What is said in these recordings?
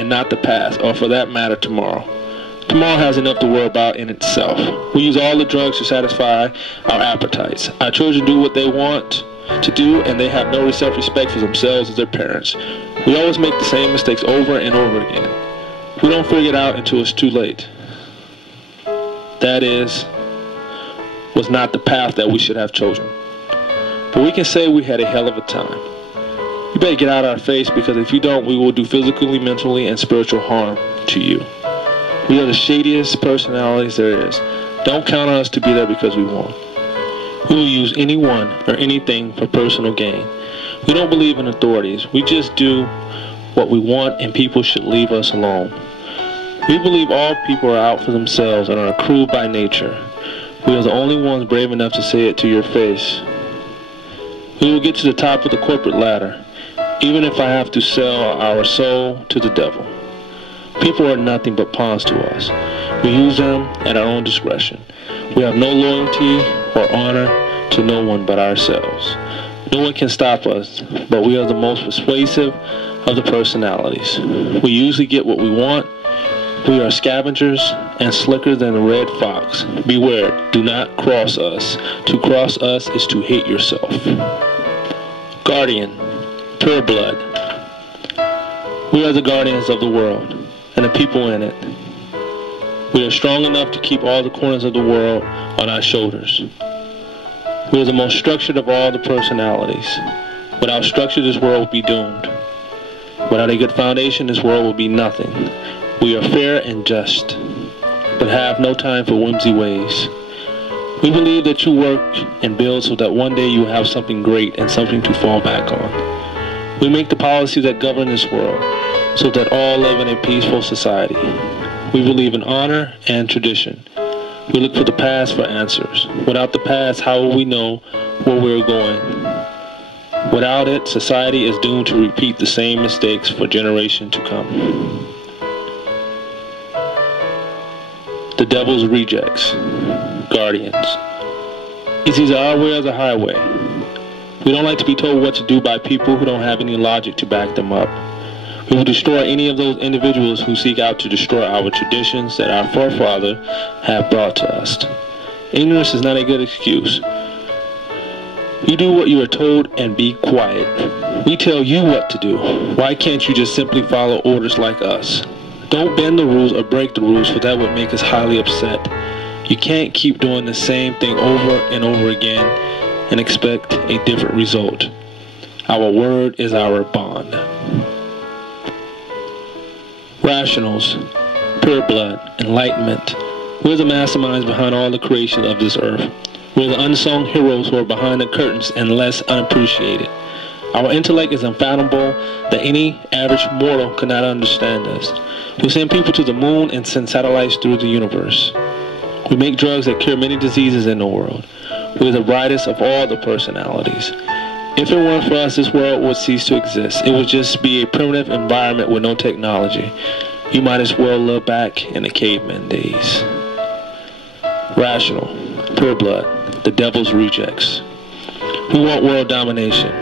and not the past, or for that matter, tomorrow. Tomorrow has enough to worry about in itself. We use all the drugs to satisfy our appetites. Our children do what they want to do, and they have no self-respect for themselves as their parents. We always make the same mistakes over and over again. We don't figure it out until it's too late. That was not the path that we should have chosen. But we can say we had a hell of a time. You better get out of our face, because if you don't, we will do physically, mentally, and spiritual harm to you. We are the shadiest personalities there is. Don't count on us to be there because we won't. We will use anyone or anything for personal gain. We don't believe in authorities. We just do what we want, and people should leave us alone. We believe all people are out for themselves and are cruel by nature. We are the only ones brave enough to say it to your face. We will get to the top of the corporate ladder, even if I have to sell our soul to the devil. People are nothing but pawns to us. We use them at our own discretion. We have no loyalty or honor to no one but ourselves. No one can stop us, but we are the most persuasive of the personalities. We usually get what we want. We are scavengers and slicker than a red fox. Beware, do not cross us. To cross us is to hate yourself. Guardian, pure blood. We are the guardians of the world and the people in it. We are strong enough to keep all the corners of the world on our shoulders. We are the most structured of all the personalities. Without structure, this world will be doomed. Without a good foundation, this world will be nothing. We are fair and just, but have no time for whimsy ways. We believe that you work and build so that one day you will have something great and something to fall back on. We make the policies that govern this world so that all live in a peaceful society. We believe in honor and tradition. We look for the past for answers. Without the past, how will we know where we're going? Without it, society is doomed to repeat the same mistakes for generations to come. The devil's rejects, guardians. It's either our way or the highway. We don't like to be told what to do by people who don't have any logic to back them up. We will destroy any of those individuals who seek out to destroy our traditions that our forefathers have brought to us. Ignorance is not a good excuse. You do what you are told and be quiet. We tell you what to do. Why can't you just simply follow orders like us? Don't bend the rules or break the rules, for that would make us highly upset. You can't keep doing the same thing over and over again and expect a different result. Our word is our bond. Rationals, pure blood, enlightenment. We're the masterminds behind all the creation of this earth. We're the unsung heroes who are behind the curtains and less unappreciated. Our intellect is unfathomable that any average mortal could not understand us. We send people to the moon and send satellites through the universe. We make drugs that cure many diseases in the world. We're the brightest of all the personalities. If it weren't for us, this world would cease to exist. It would just be a primitive environment with no technology. You might as well look back in the caveman days. Rational, pure blood, the devil's rejects. We want world domination.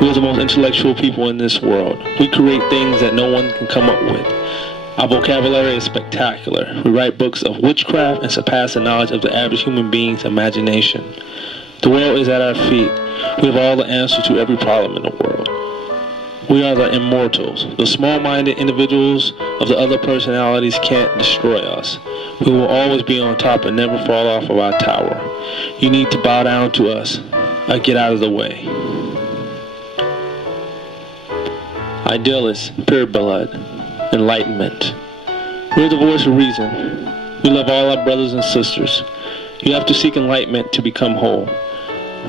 We are the most intellectual people in this world. We create things that no one can come up with. Our vocabulary is spectacular. We write books of witchcraft and surpass the knowledge of the average human being's imagination. The world is at our feet. We have all the answers to every problem in the world. We are the immortals. The small-minded individuals of the other personalities can't destroy us. We will always be on top and never fall off of our tower. You need to bow down to us or get out of the way. Idealists, pure blood, enlightenment. We're the voice of reason. We love all our brothers and sisters. You have to seek enlightenment to become whole.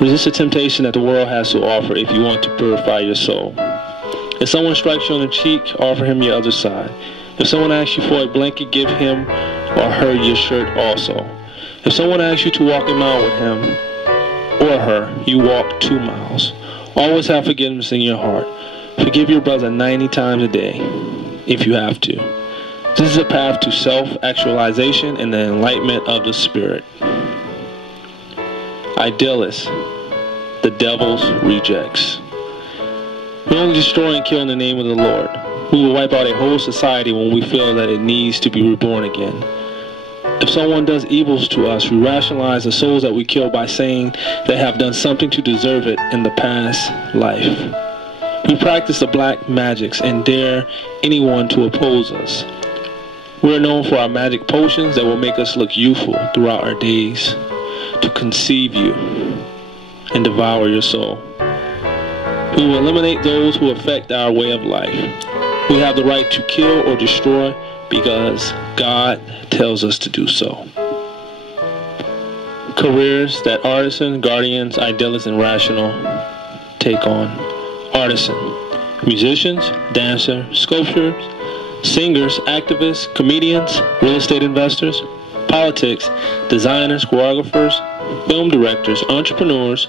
Resist the temptation that the world has to offer if you want to purify your soul. If someone strikes you on the cheek, offer him your other side. If someone asks you for a blanket, give him or her your shirt also. If someone asks you to walk a mile with him or her, you walk 2 miles. Always have forgiveness in your heart. Forgive your brother 90 times a day, if you have to. This is a path to self-actualization and the enlightenment of the spirit. Idealists, the devil's rejects. We only destroy and kill in the name of the Lord. We will wipe out a whole society when we feel that it needs to be reborn again. If someone does evils to us, we rationalize the souls that we kill by saying they have done something to deserve it in the past life. We practice the black magics and dare anyone to oppose us. We're known for our magic potions that will make us look youthful throughout our days, to conceive you and devour your soul. We will eliminate those who affect our way of life. We have the right to kill or destroy because God tells us to do so. Careers that artisan, guardians, idealists, and rational take on. Artisan: musicians, dancers, sculptors, singers, activists, comedians, real estate investors. Politics: designers, choreographers, film directors, entrepreneurs,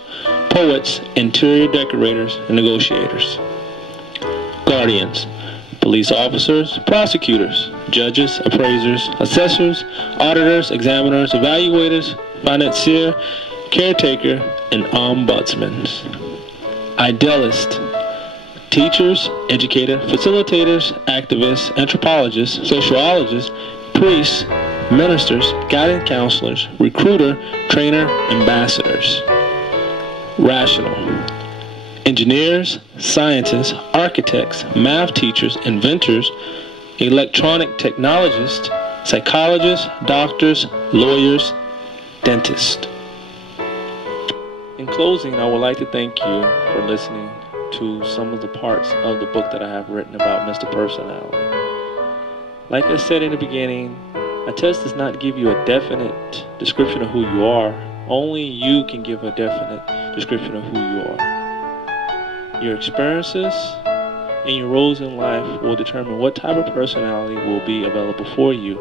poets, interior decorators, and negotiators. Guardians: police officers, prosecutors, judges, appraisers, assessors, auditors, examiners, evaluators, financier, caretaker, and ombudsmen. Idealist: teachers, educators, facilitators, activists, anthropologists, sociologists, priests, ministers, guidance counselors, recruiter, trainer, ambassadors. Rational: engineers, scientists, architects, math teachers, inventors, electronic technologists, psychologists, doctors, lawyers, dentists. In closing, I would like to thank you for listening to some of the parts of the book that I have written about Mr. Personality. Like I said in the beginning, a test does not give you a definite description of who you are. Only you can give a definite description of who you are. Your experiences and your roles in life will determine what type of personality will be available for you.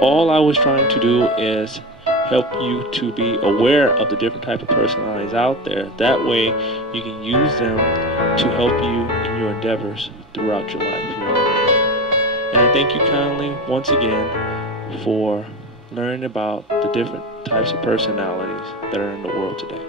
All I was trying to do is help you to be aware of the different type of personalities out there. That way you can use them to help you in your endeavors throughout your life. And I thank you kindly once again for learning about the different types of personalities that are in the world today.